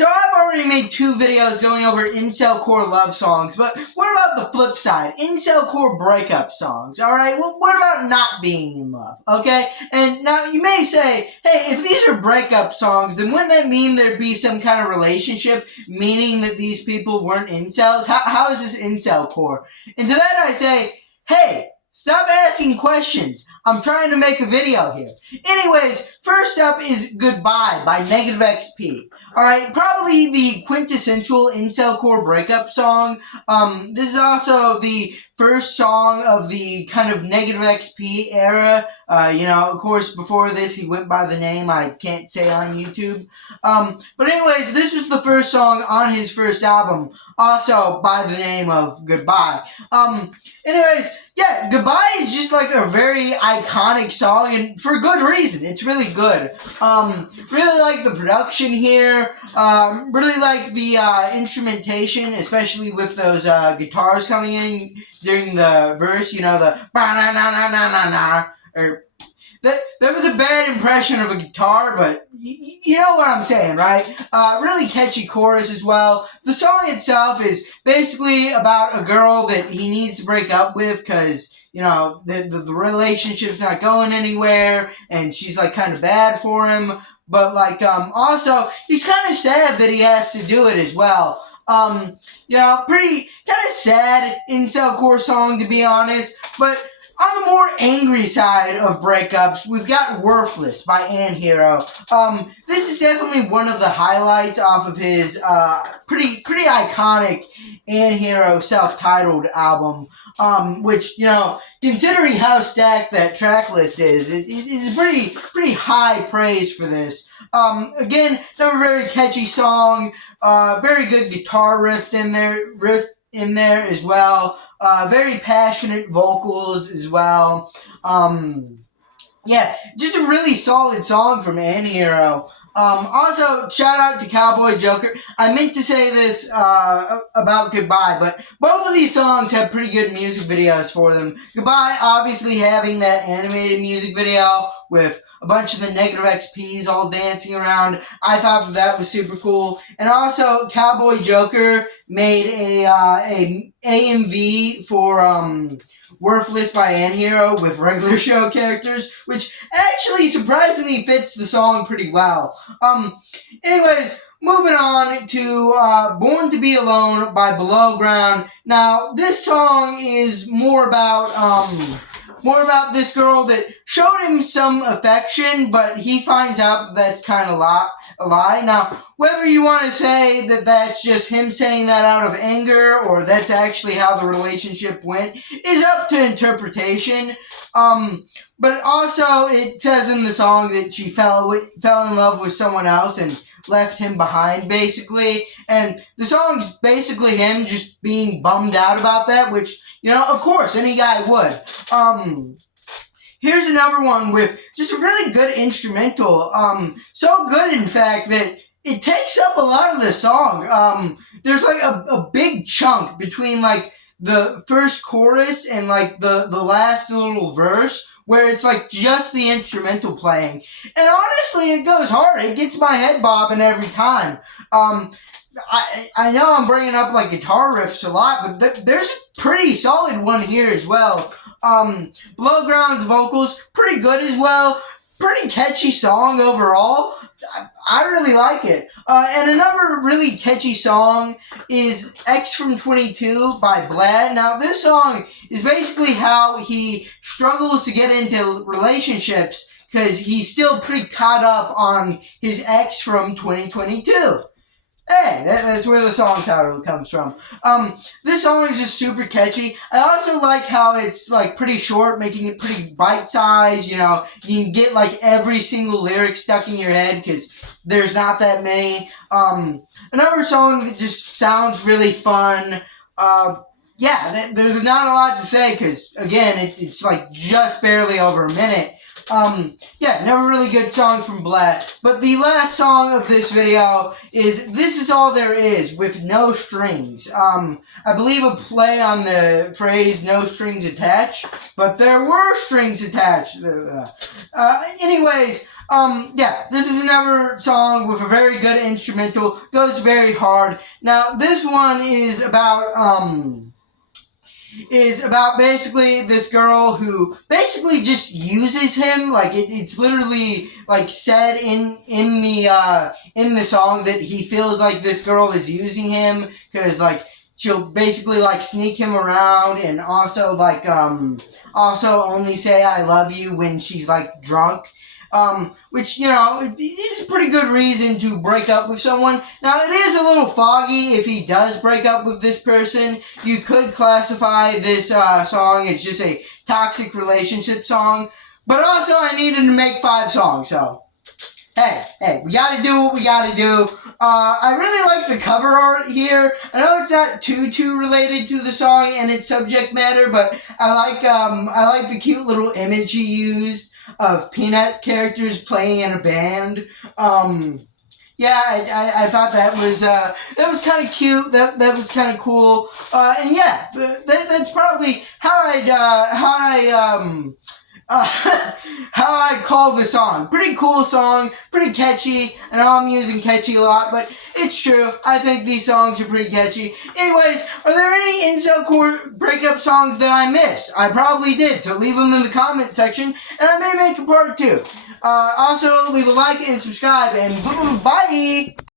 Alright, so I've already made 2 videos going over Incelcore love songs, but what about the flip side? Incelcore breakup songs, alright? Well, what about not being in love, okay? And now you may say, hey, if these are breakup songs, then wouldn't that mean there'd be some kind of relationship, meaning that these people weren't incels? How is this Incelcore? And to that I say, hey, stop asking questions. I'm trying to make a video here. Anyways, first up is Goodbye by Negative XP. Alright, probably the quintessential Incelcore breakup song. This is also the first song of the kind of Negative XP era. Of course, before this, he went by the name I can't say on YouTube. But anyways, this was the first song on his first album, also by the name of Goodbye. Anyways, yeah, Goodbye is just like a very iconic song, and for good reason. It's really good. Really like the production here. Really like the instrumentation, especially with those guitars coming in during the verse. You know, the ba-na-na-na-na-na-na, or that was a bad impression of a guitar, but you know what I'm saying, right? Really catchy chorus as well. The song itself is basically about a girl that he needs to break up with because, you know, the relationship's not going anywhere, and she's, like, kind of bad for him. But, like, also, he's kind of sad that he has to do it as well. Pretty kind of sad Incelcore song, to be honest, but on the more angry side of breakups, we've got Worthless by Anhero. This is definitely one of the highlights off of his pretty iconic Anhero self-titled album, which, you know, considering how stacked that track list is, it is pretty high praise for this. Again, another very catchy song, very good guitar riff in there as well. Very passionate vocals as well. Yeah, just a really solid song from Anhero. Also, shout out to Cowboy Joker. I meant to say this about Goodbye, but both of these songs have pretty good music videos for them. Goodbye, obviously having that animated music video with a bunch of the Negative XPs all dancing around. I thought that was super cool. And also, Cowboy Joker made a AMV for Worthless by Anhero with regular show characters, which actually surprisingly fits the song pretty well. Anyways, moving on to Born to Be Alone by Below Ground. Now, this song is more about this girl that showed him some affection, but he finds out that's kind of a lie. Now, whether you want to say that that's just him saying that out of anger, or that's actually how the relationship went, is up to interpretation. But also, it says in the song that she fell in love with someone else and left him behind, basically. And the song's basically him just being bummed out about that, which, you know, of course, any guy would. Here's another one with just a really good instrumental. So good, in fact, that it takes up a lot of the song. There's like a big chunk between like the first chorus and like the last little verse where it's like just the instrumental playing. And honestly, it goes hard. It gets my head bobbing every time. I know I'm bringing up like guitar riffs a lot, but there's a pretty solid one here as well. Below Ground's vocals, pretty good as well. Pretty catchy song overall. I really like it. And another really catchy song is X from 22 by Blad. Now, this song is basically how he struggles to get into relationships because he's still pretty caught up on his ex from 2022. Hey, that's where the song title comes from. This song is just super catchy. I also like how it's like pretty short, making it pretty bite-sized. You know, you can get like every single lyric stuck in your head because there's not that many. Another song that just sounds really fun. There's not a lot to say because, again, it's like just barely over a minute. Never really good song from Blad. But the last song of this video is This Is All There Is with No Strings. I believe a play on the phrase no strings attached, but there were strings attached. Anyways, Yeah, this is another song with a very good instrumental, goes very hard. Now, this one is about basically this girl who basically just uses him. Like it's literally like said in the song that he feels like this girl is using him because like she'll basically like sneak him around and also also only say I love you when she's like drunk. Which, you know, is a pretty good reason to break up with someone. Now, it is a little foggy if he does break up with this person. You could classify this song as just a toxic relationship song. But also, I needed to make 5 songs, so hey, we gotta do what we gotta do. I really like the cover art here. I know it's not too related to the song and its subject matter, but I like the cute little image he used of Peanut characters playing in a band. Yeah, I thought that was kind of cute. That was kind of cool. And yeah, that's probably uh, how I call the song. Pretty cool song, pretty catchy. I know I'm using catchy a lot, but it's true. I think these songs are pretty catchy. Anyways, are there any Incelcore breakup songs that I missed? I probably did, so leave them in the comment section, and I may make a part 2. Also, leave a like and subscribe, and bye!